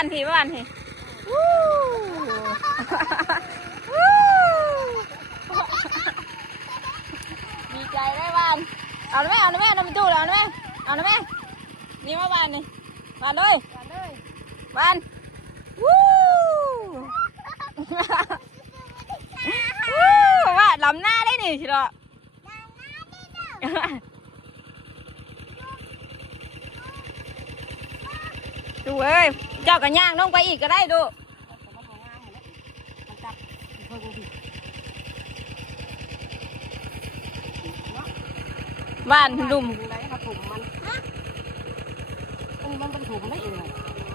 านทีมาบ้านทีดีใจได้บ้านเอาหน่อยเอาหน่อยเอาไปตู้เอาหน่อยเอาหน่อยนี่มาบ้านนี่บ้านเลยบ้านว่าลำหน้าได้นี่สิหรอดูเอ้ยเจ้ากันย่างลงไปอีกก็ได้ดูบ้านดุม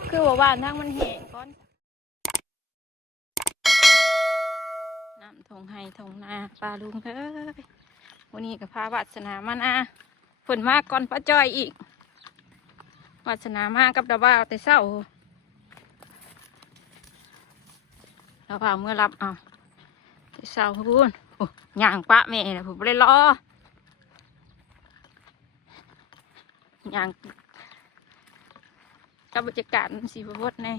คือว่าบ้านทางมันแห้งก่อนน้ำทงไห้ทงนาปลาลุงเอ้ยวันนี้กับพาวาสนามานาฝนมากก่อนป้าจอยอีกวาสนามากับดาวบ่าวแต่เศร้าดาวบ่าวเมื่อรับเอาแต่เศร้าพูนโอ้ย่างปะแม่นะผมเลยรอย่างกับบรรยากาศสีบวชใน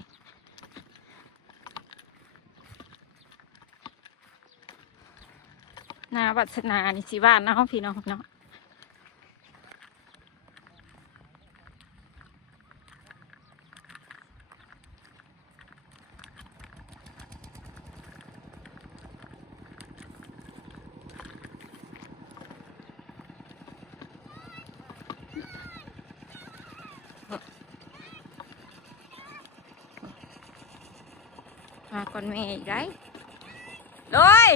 นาวัฒนานี่สิบ้านน้องพี่น้องเนาะมาก่อนแม่อีกได้เลย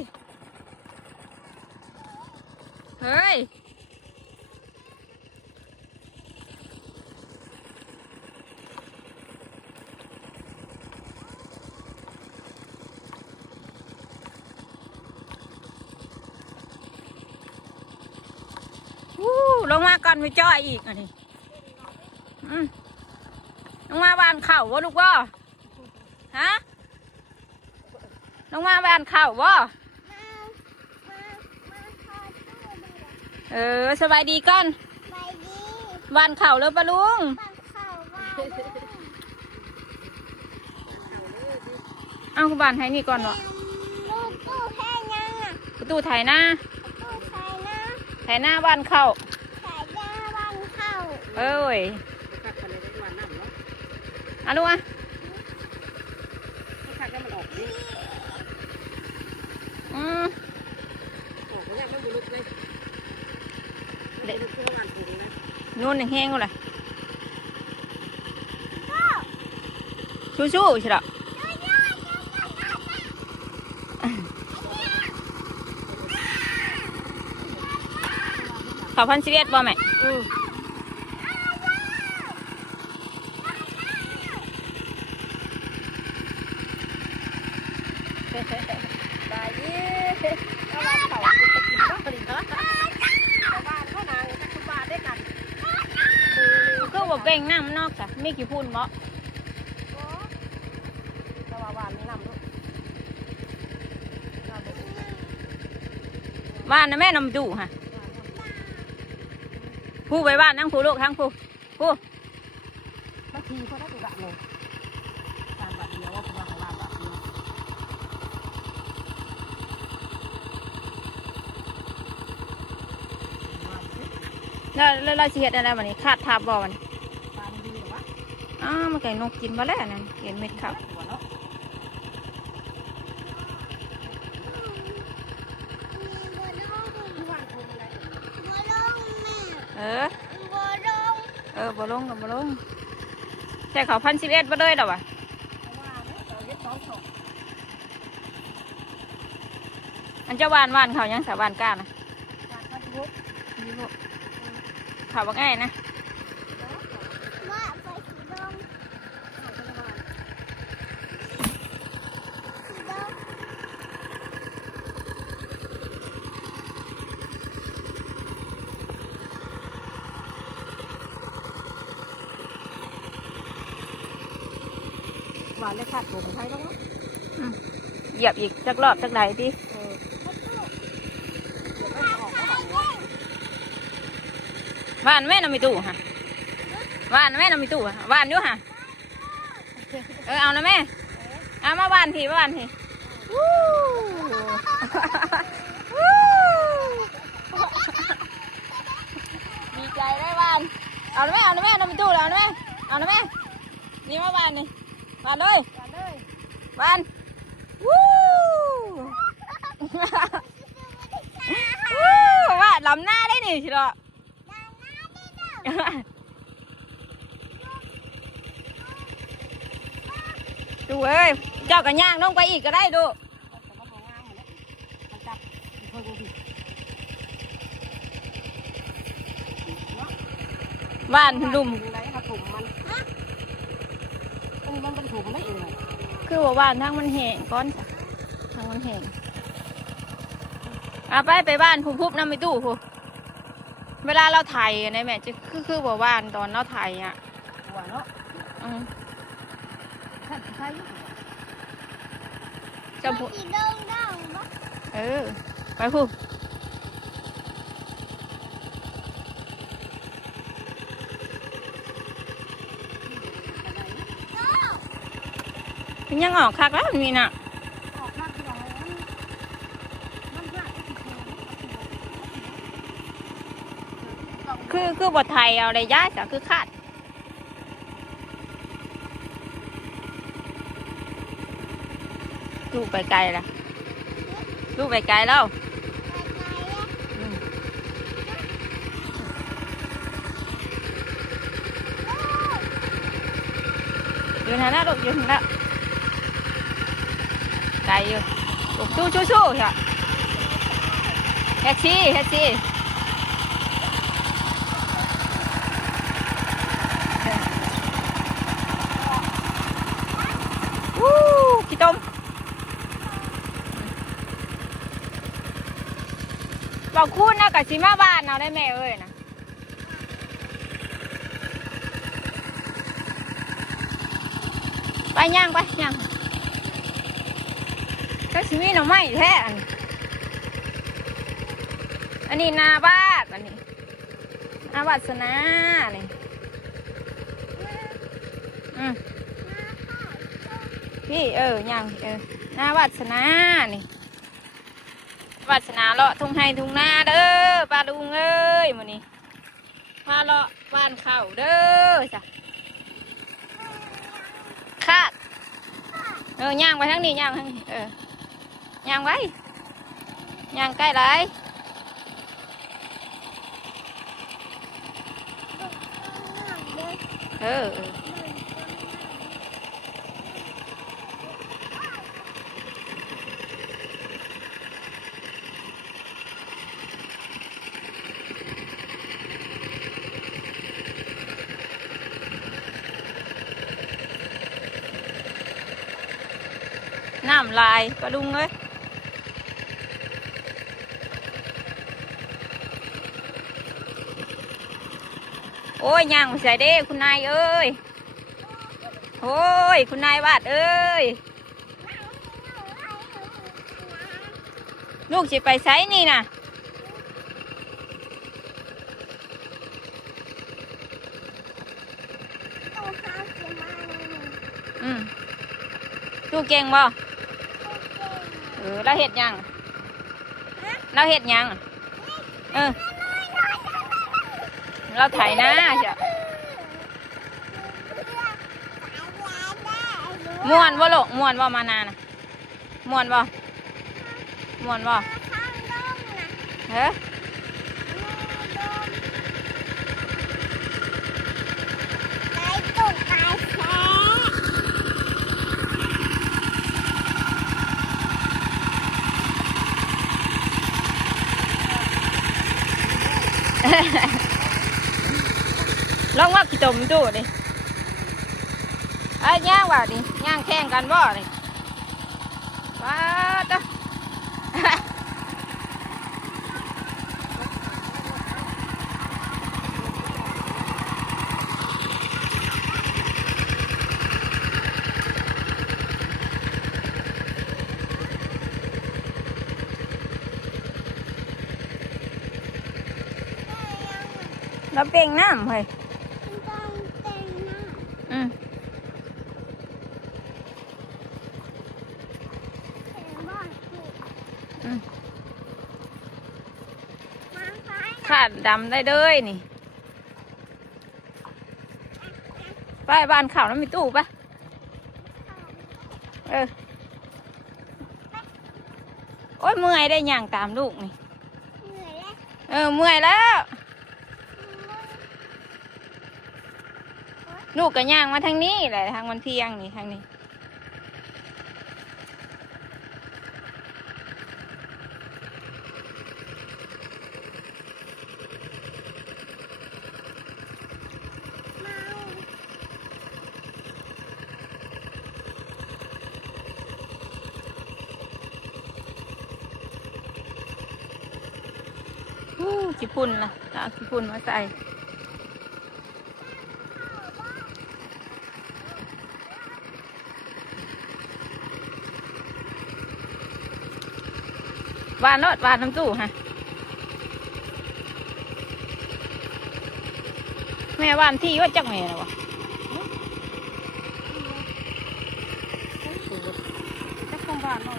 เฮ้ยลงมาก่อนไปจ่อยอีกอันนี้ลงมาบ้านเข่าวะลูกว่าฮะลงมาบ้านเข่าวะสบายดีก่อนบ้านเข่าเลยปะลุงเอาบ้านไทยนี่ก่อนวะประตูไทยนะไทยหน้าบ้านเข่าเอ้ยเอาลูกอ่ะนู่นแห้งๆเลยชู้ๆใช่หรอเขา1,011บ่แม่บายยี่ก็บ้านเขาจะกินบ้างหรือเปล่าบ้านเขานางจะคุบ้านได้กันก็บอกเบ่งน้ำนอกจ้ะไม่กี่พุ่นบ่แต่ว่าบ้านมีน้ำด้วยบ้านนะแม่นำดูฮะผู้ไปบ้านทั้งผู้ลูกทั้งผู้บางทีเขาได้ตัวแบบเลยการแบบเดียวว่าเป็นบ้านของบ้านแบบนี้เราเสียดอะไรมันนี่ขาดทับบ่มันมันไก่นกกินมาแล้วนั่นเห็นเม็ดครับบ่ลงกับบ่ลงแต่เขา1,011บ่เลยหรอวะอันเจ้าบ้านเขายังสาบ้านก้านะเขาบอกง่ายนะหวานเลยค่ะผมใช้บ้างเหยียบอีกจักรอบจักไหนดิบ้านแม่น้ำมีตู้ฮะบ้านแม่น้ำมีตู้ฮะบ้านอยู่ฮะ เอานะแม่เอามาบ้านพี่วู้วู้ดีใจได้บ้านเอานะแม่เอาไปตู้เอานะแม่นี่มาบ้านนี่บ้านเลยบ้านวู้วู้ว่าลำหน้าได้นี่สิเหรอดูเอ้ยเจ้ากันย่างน้องไปอีกก็ได้ดูบ้านลุ่มคือว่าบ้านทางมันแห้งก้อนทางมันแห้งไปบ้านพุบน้ำไปตู้พุเวลาเราไถในแม่จะคือว่าบ้านตอนเราไถอ่ะจะพูดไปพูดยังออกคักแล้วมีน่ะคือบทไทยเอาอะไรย่าจะคือคาดลูกไปไกลละลูกไปไกลแล้วอยู่นั่นแล้วลูกอยู่นั่นแล้วไกลอยู่ลูกสู้เหรอแท็กซี่ขี้ต้มบอกคุณนะกับซิมาบ้านเอาได้แม่เอ้ยนะไปย่างก็ชิมีหน่อไม้แท้อันนี้นาบ้านอันนี้นาวัสนาเนี่ยพี่ย่างนาวัสนานี่วัสนาเลาะทุ่งไห้ทุ่งนาเด้อปลาลุงเอ้ยมื้อนี้พาเลาะบ้านเขาเด้อจ้ะคาดย่างไปทั้งนี้ย่างย่างไว้ย่างใกล้ไรน้ำลายปลาลุงเอ้ยโอ้ยย่างใส่เด้คุณนายเอ้ยโอ้ยคุณนายวาดเอ้ยลูกจะไปไซนี่นะลูกเก่งบ่เราเห็ดยังเราไถนะจ้ะม่วนบ่ลูกม่วนบ่มานานนะม่วนบ่เฮ้ลองว่าขี้ตมดูดิย่างว่าดิย่างแข่งกันบ่ดิว้าจ้ะเราเป่งน้ำเฮ้ย านดำได้เลยนี่ไปบ้านเขาแล้วมีตู้ปะโอ้ยเมื่อยได้ย่างตามลูกนี่เมื่อยแล้วลูกก็ย่างมาทางนี้แหละทางวันเที่ยงนี่ทางนี้ขี้พุ่นล่ะเอาขี้พุ่นมาใส่วานรถวานน้ำตู้ฮะแม่วานที่ว่าจักแม่วะ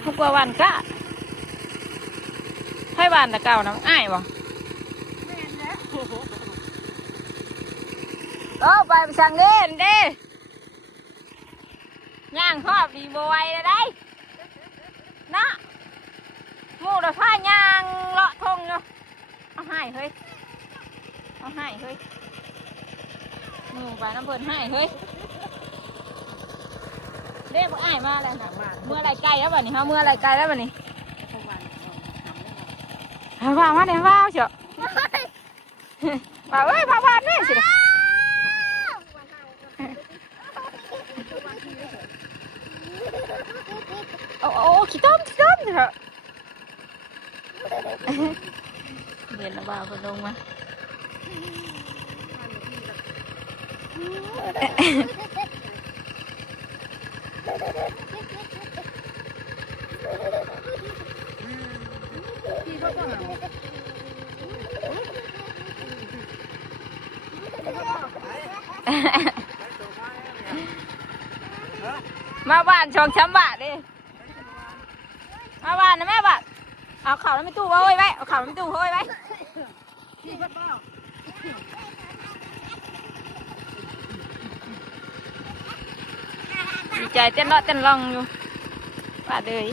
พวกวานกะให้วานตะเก่าน้ำอ้ายวะไปสั่งเล่นเด้ย่างทอดดีบวยเลยได้นะหมูเราผ้าย่างเลาะทงเนาะเอาให้เฮ้ยเอาให้เฮ้ยหมูไปน้ำเพลินให้เฮ้ยเรียกอ้ายมาเลยเมื่อไรไกลแล้วบ่นี่เขาเมื่อไรไกลแล้วบ่นี่ว่ามาเดี๋ยวว่าเฉอะว่าเอ้ยพาพานนี่สิโอ้ขี้ต้มเถอะเห็นนะบ่าวคนลงมามาบ้านชองช้ำบาทดิมาบ้านนะแม่บ้านเอาข่าวแล้วไม่ตู้เฮ้ยไว้เอาข่าวแล้วไม่ตู้เฮ้ยไว้ดีใจเต้นเลาะเต้นลองอยู่บ้าเลย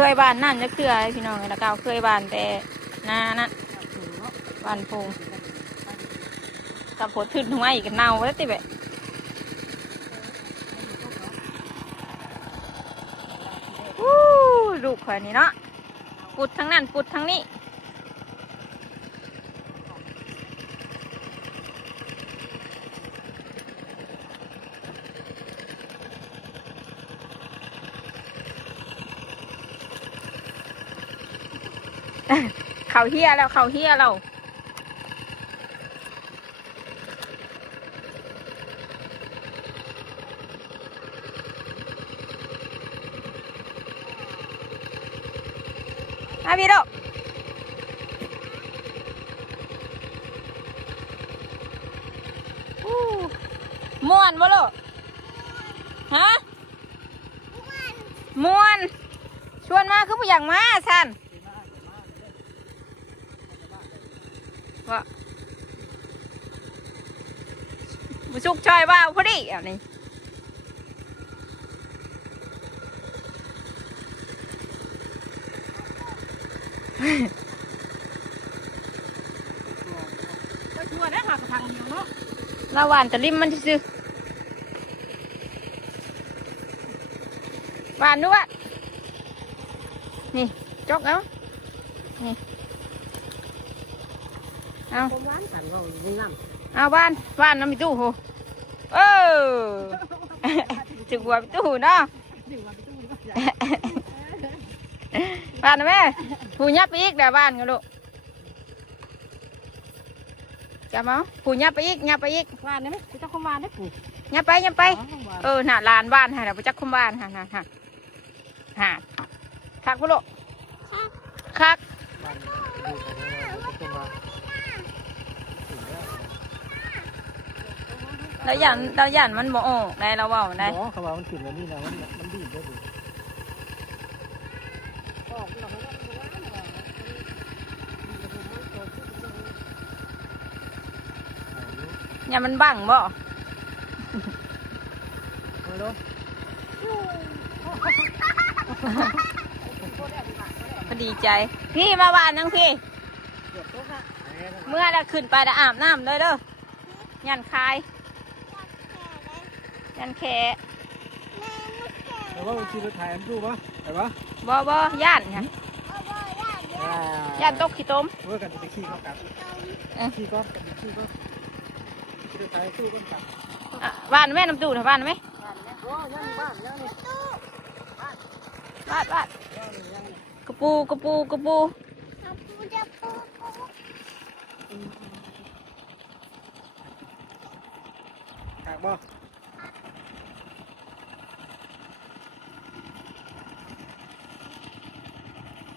เคยบ้านนั่นจะคืออะไรพี่น้องแล้วก็เคยบ้านแต่นานั่นบ้านพงกับผลทึนทุ่งไม้อีกเน่าแล้วติเบะลูกข่อยนี่เนาะปุดทั้งนั้นปุดทั้งนี้เขาเฮียแล้วเขาเฮียเราพี่โดม่วนบ่ลูกฮะม่วนชวนมาคือผู้อย่างมาสันว่าบุชุกชอยว่าพอดีอ่ะนี่ไปทัวร์ได้หากระทางเดียวเนาะละวันแต่ริมมันซื้อหวานด้วยนี่จกเอานี่เอาเอาบ้านน้ำมีตู้โหจึงวัวมีตู้เนาะบ้านนะแม่ผู้ยับไปอีกเดี๋ยวบ้านกันลูกจะมาผู้ยับไปอีกบ้านนะแม่จะเข้ามาได้ผู้ยับไปหน้าลานบ้านฮะเดี๋ยวไปจักคุมบ้านฮะคักพ่อลูกคัก เราย่านมันบ่ออกได้เราเว้าได้ อ๋อเขาว่ามันขึ้นแล้วนี่นะมันดีดได้เลย อย่ามันบังบ่ เอาเนาะ พอดีใจพี่มาบ้านนังพี่เมื่อเราขึ้นไปจะอาบน้ำเลยเด้อยันคายยันแข แต่ว่ามันขี่รถไถมันดูปะแต่ว่า บ่ย่านค่ะย่านตกขี้ต้ม เมื่อกันจะไปขี่เขากลับขี่ก้อนกับขี่ก้อนขี่รถไถสู้กันกลับ บ้านแม่น้ำตู้นะบ้านไหม โอ้ยังบ้านยังนี่ บ้านกระปูหักบ่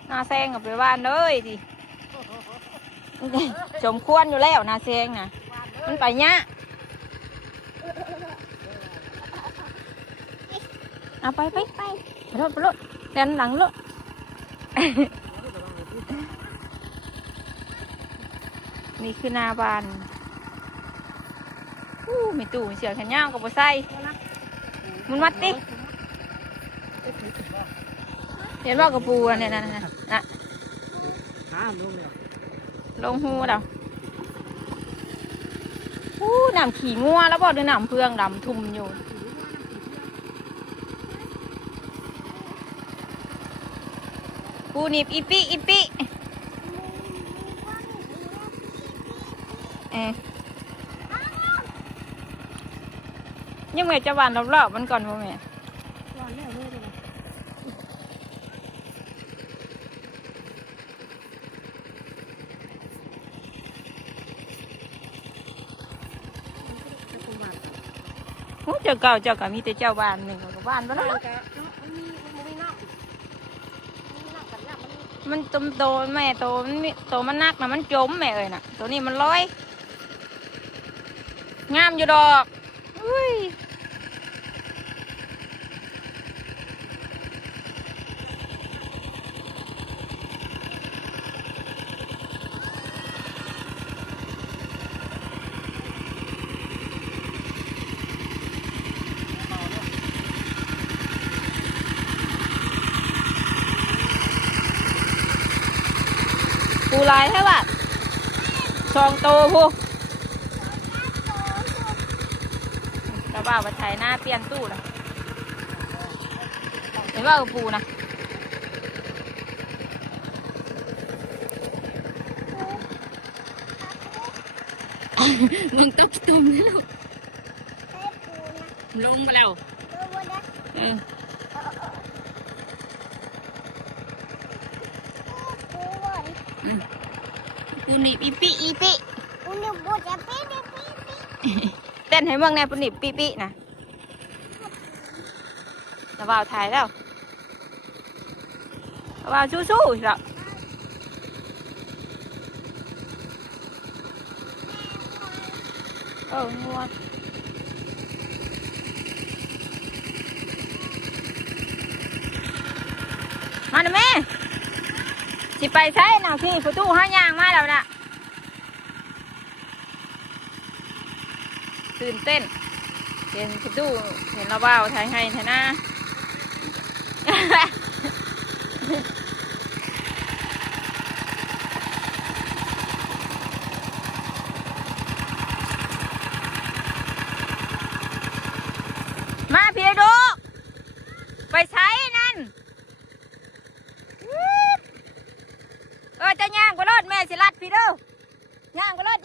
นาแซงกับไปบ้านเลยดิสมควรอยู่แล้วนาแซงนะมันไปเนี้ยเอาไปรถเดินหลังรถนี่คือนาบานมีตู้เสียงแขนยาวกับบ่ใส่มันมัดติเห็นว่ากระปูอันเนี่ยนะ ลงเลย ลงหูดำน้ำขี่งัวแล้วบอกด้วยน้ำเพื่องดำทุ่มอยู่ปูนิบอีปิยังไงจะหวานรอบๆมันก่อนพ่อแม่เจ้าเก่าเจ้าก็มีแต่เจ้าบ้านหนึ่งกับบ้านบ้านมันโตแม่โตมันนักนะมันจมแม่เอ้ยน่ะตัวนี้มันลอยงามอยู่ดอกอุ้ยปูลายใช่ป่ะซองโตพูแล้วบ่าวมาถ่ายหน้าเปลี่ยนตู้ละเห็นว่าปูนะมึงตกตุ่มแล้วลงมาแล้วปูนิบอีปิปูนิบปูจะปีเต้นให้เมืองในปูนิบปีนะระบาวถ่ายแล้วระบาวสู้ๆหรองัวมาหน่อยแม่สิไปใช้หน่ะพี่ประตูห้ายางมาแล้วนะตื่นเต้นเห็นประตูเห็นเราเบาถ่ายให้ถ่ายหน้ามาพี่ดูไปใช้นั่นจะย่างก็รถแม่สิลัดพี่เด้อย่างก็รถ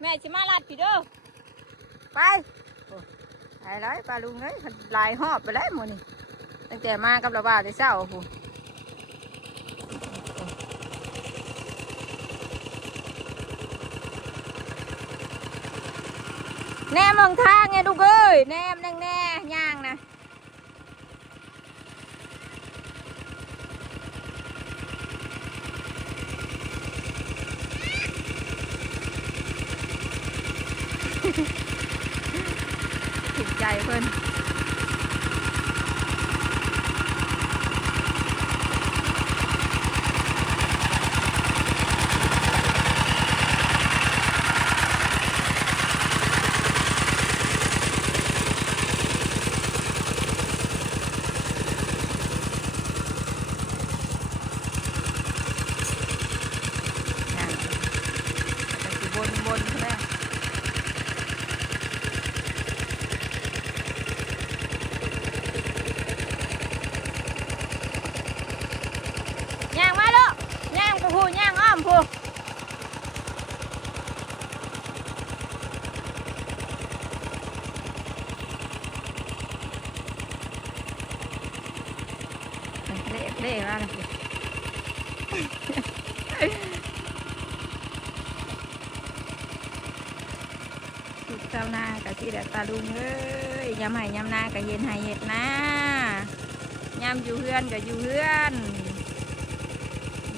แม่สิมาลัดพี่เด้อไปเลยปลาลุงเอ้ยลายหอบไปแล้วหมดนี่ตั้งแต่มากับเราบ้าแต่เช้าโอ้โหแน่มองทางไงลูกเอ้ยแน่ย่างนะ ใจเพิ่นบนแม่ย่างมาลูกย่างผู้ย่างอ้อมผู้เละมาเลยเจ้าหน้ากะที่เด็ดตาลุงเอ้ยยำไห้ยำหน้ากะเย็นไห้เห็ดนะยำอยู่เฮือนกะอยู่เฮือน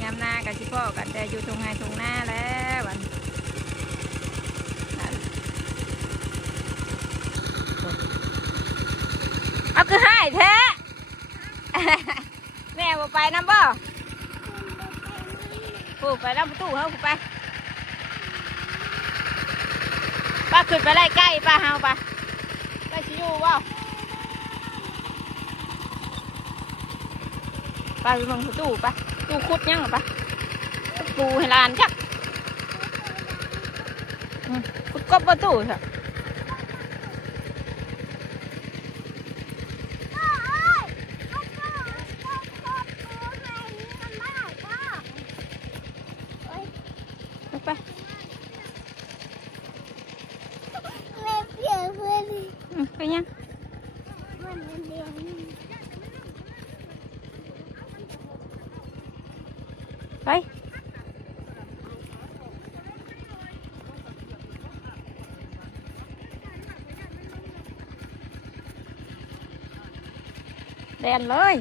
ยำหน้ากะชิพ่อกันแต่อยู่ตรงไงตรงหน้าแล้ววันเอาคือให้แท้ แม่บอกไปน้ำบ่ผูกไปน้ำประตูเฮาผูกไปป้าขึ้นไปไล่ใกล้ป้าเฮาป้าไปชิวว่าป้าไปมองประตูป้าตู้คุดยังป้าปูให้ลานจักคุดกบประตูค่ะไปไปยังไปแดนเลย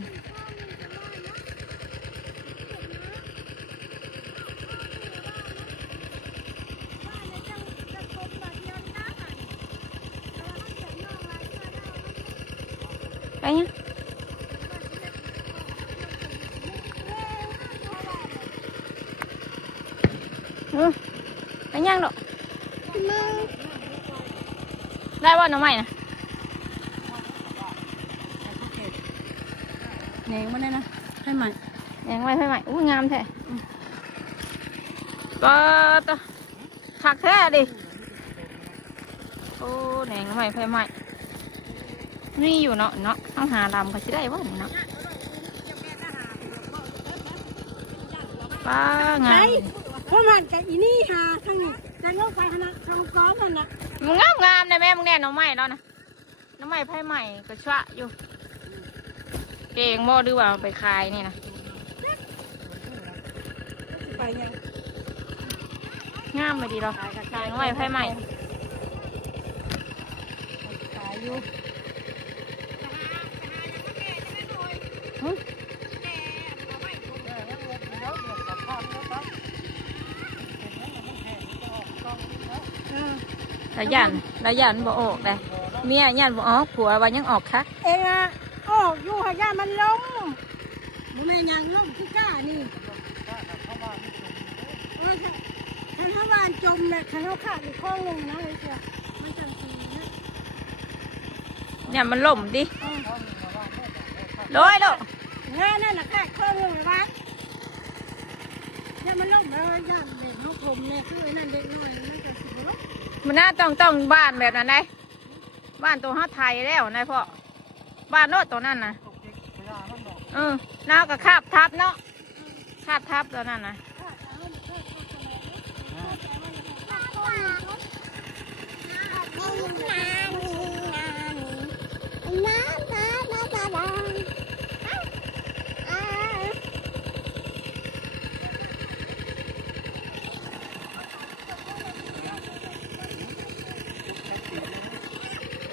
ไปยังไปยังดอกได้บ่หน่อไม้นะแหนงมาได้นะให้ใหม่ แหนงไว้ให้ใหม่อู้งามแท้ก็ต่อขักแท้ดิโอ้แหนงไว้ให้ใหม่นี่อยู่เนาะต้องหาลำก็จะได้บ่เนาะป้างามเพราะมันกับอีนี่หาทั้งจะเลิกไปขนาดทางก้อนนั่นน่ะมึงงามนะแม่มึงแน่น้องใหม่แล้วนะน้องใหม่ไผ่ใหม่ก็ชะอยู่เก่งบ่ดื้อว่าไปขายนี่นะไปยังงามไปดีหรอขายน้องใหม่ไผ่ใหม่ขายอยู่ระยันบ่ออกเลยเมียยันบ่ออกผัวว่ายังออกค่ะเองอ่ะออกอยู่หายามันล้มบุแม่ยังล้มที่ก้านี่ขันทวารจมเนี่ยขันเขาขาดอีกข้องลงนะเลยเชียวมันจังสีนะเนี่ยมันล่มดิโดยลูกงานนั่นแหละขาดข้องลงเลยบ้านเนี่ยมันล้มแล้วย่านเด็กเขาผมเนี่ยคือไอ้นั่นเด็กน้อยมันจะสิบล้มมันน่าต้องบ้านแบบนั้นได้บ้านตัวห้าไทยแล้วนายพ่อบ้านโน้ตตัวนั้นนะน้าก็คาบทับเนาะคาบทับตัวนั้นนะ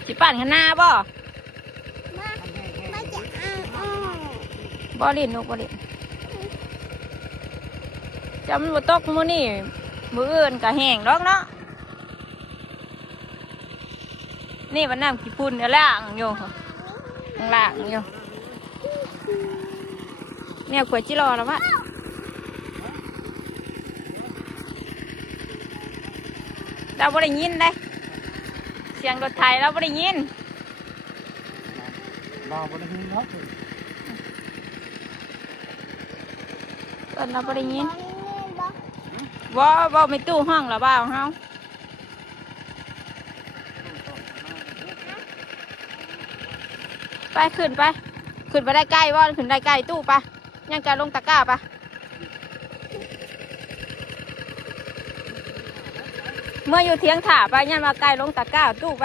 จิปั่นกันหน้าบ่บ่ลินลูกบ่ลินจำบ่ตกมื้อนี่มื้ออื่นก็แห้งดอกเนาะ นี่มันน้ำขี้ปุ่นเนี่ยล่างอยู่ข้างล่างอยู่เนี่ยขวดจิรอแล้ววะเราไม่ได้ยินเลยเสียงรถไถเราไม่ได้ยิน เราไม่ได้ยินเนาะ ตอนเราไม่ได้ยินบ่ไม่ตู้ห้องหรอเปล่าเฮาไปขึ้นไปได้ใกล้บ่ขึ้นได้ใกล้ตู้ปะยังจะลงตะกร้าปะเมื่ออยู่เทียงถ่าไปยันมาใกล้ลงตะกร้าตู้ไป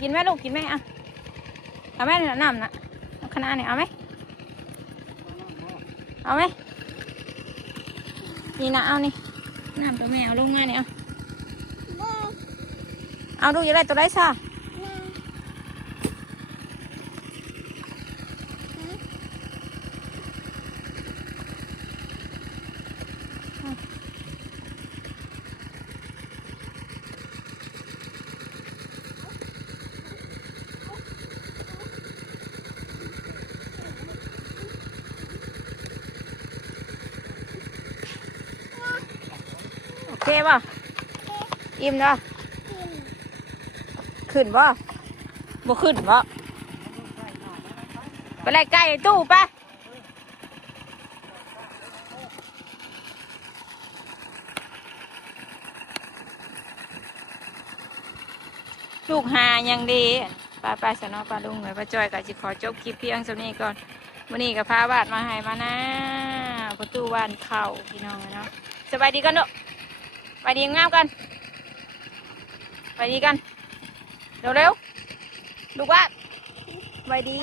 กินไหมลูกกินไหมอ่ะเอาไหมน้ำน่ะขนาดนี้เอาไหมเอาไหมนี่นะเอานี่น้ำตัวแม่เอาลงมาเนี่ยเอาดูอยู่ได้ตัวได้ซ่าโอเคป่ะอิ่มเนาะขึ้นป่ะบ่ขึ้นป่ะไปไล่ไก่ตู้ไปลูกหายังดีไปสนอปลาลุงเลยป้าจอยกับจิขอจบคลิปเพียงเท่านี้ก่อนวันนี้กับพาบาดมาให้มานะประตูบ้านเข่าพี่น้องเนาะสบายดีกันเนาะไปดีงามกันไปดีกันเร็วๆลูกว่าไปดี